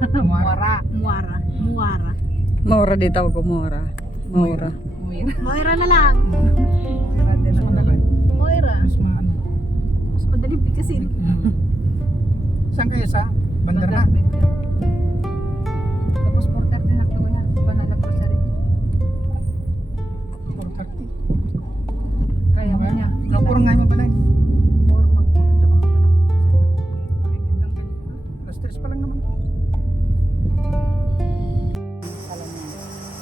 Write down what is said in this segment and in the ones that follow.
Muara. Muara. Muara. Maura din tawag ko, Maura. Maura. Moira na lang. Muara din ako na rin. Moira. Mas maano. Mas madaling pikasin. Saan kayo sa? Bandar na? Tapos 4:30 na ito na. Banala grocery. 4:30. Kaya mo niya. Napurang nga mo ba na? Or magpunta ka muna. Alas 3 pa lang naman.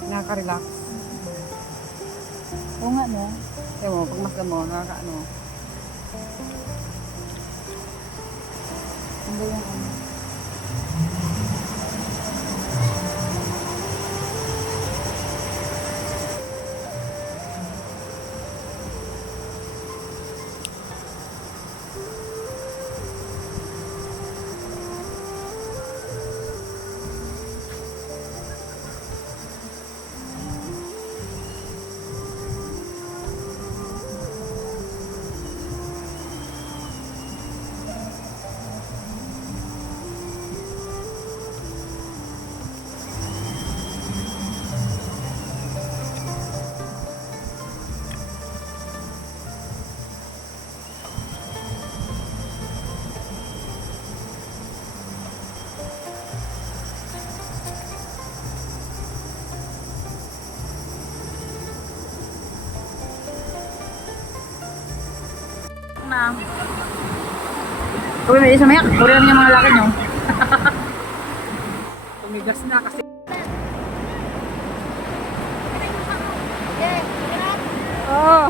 Nakaka-relax. Oo nga no. Kaya mo, pag masdan mo, nakaka-ano. Hindi yung ano. Na. Kung may isa mayak, puri namin yung mga laki nyo. Tumigas na kasi. Oh!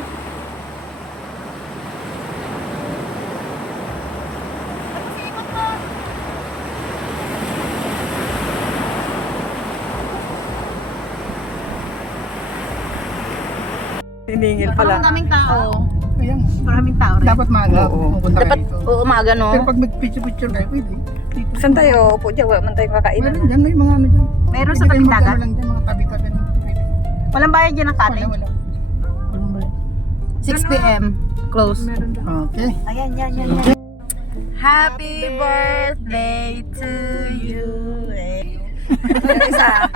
Tiningil pala. Maraming tao. Ayan. Maraming tao rin. Dapat maaga. Oo. Pupunta Dapat kayo dito. umaga no. Pero pag mag-picture kayo, pwede. Dito. Saan tayo? Upo dyan, wala man tayong kakainan. Meron dyan, may mga ano dyan. Meron sa Pwede tabing kayo dagat. mag-ano lang dyan, mga tabi-tabi. Pwede. Walang bayad dyan ng Wala, cottage. wala. Walang bayad. 6 p.m. Close. Meron daw. Okay. Ayan, yan. Happy birthday to you. Yung isa.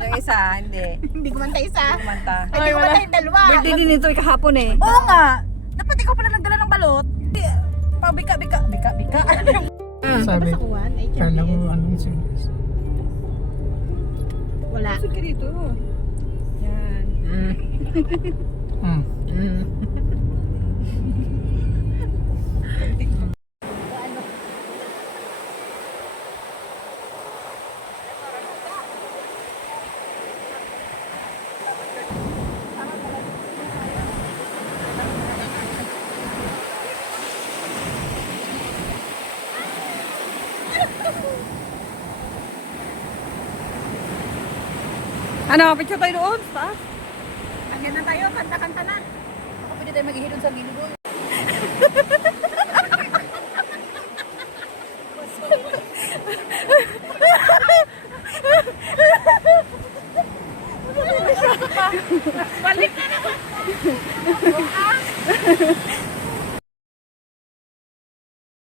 Yung isa, hindi. Hindi kumanta isa. Kumanta. Hindi kumanta yung dalawa. Birthday din ito kahapon eh. Oo nga. Dapat ikaw pala nagdala ng balot. Pabika. Sabi, Kuwan, kala mo ano yung serious. Wala. Sige dito. Yan. Ano, picture tayo doon? Taas? Andyan na tayo, kanta-kanta na. Ako pwede tayo maghihilod sa gilid.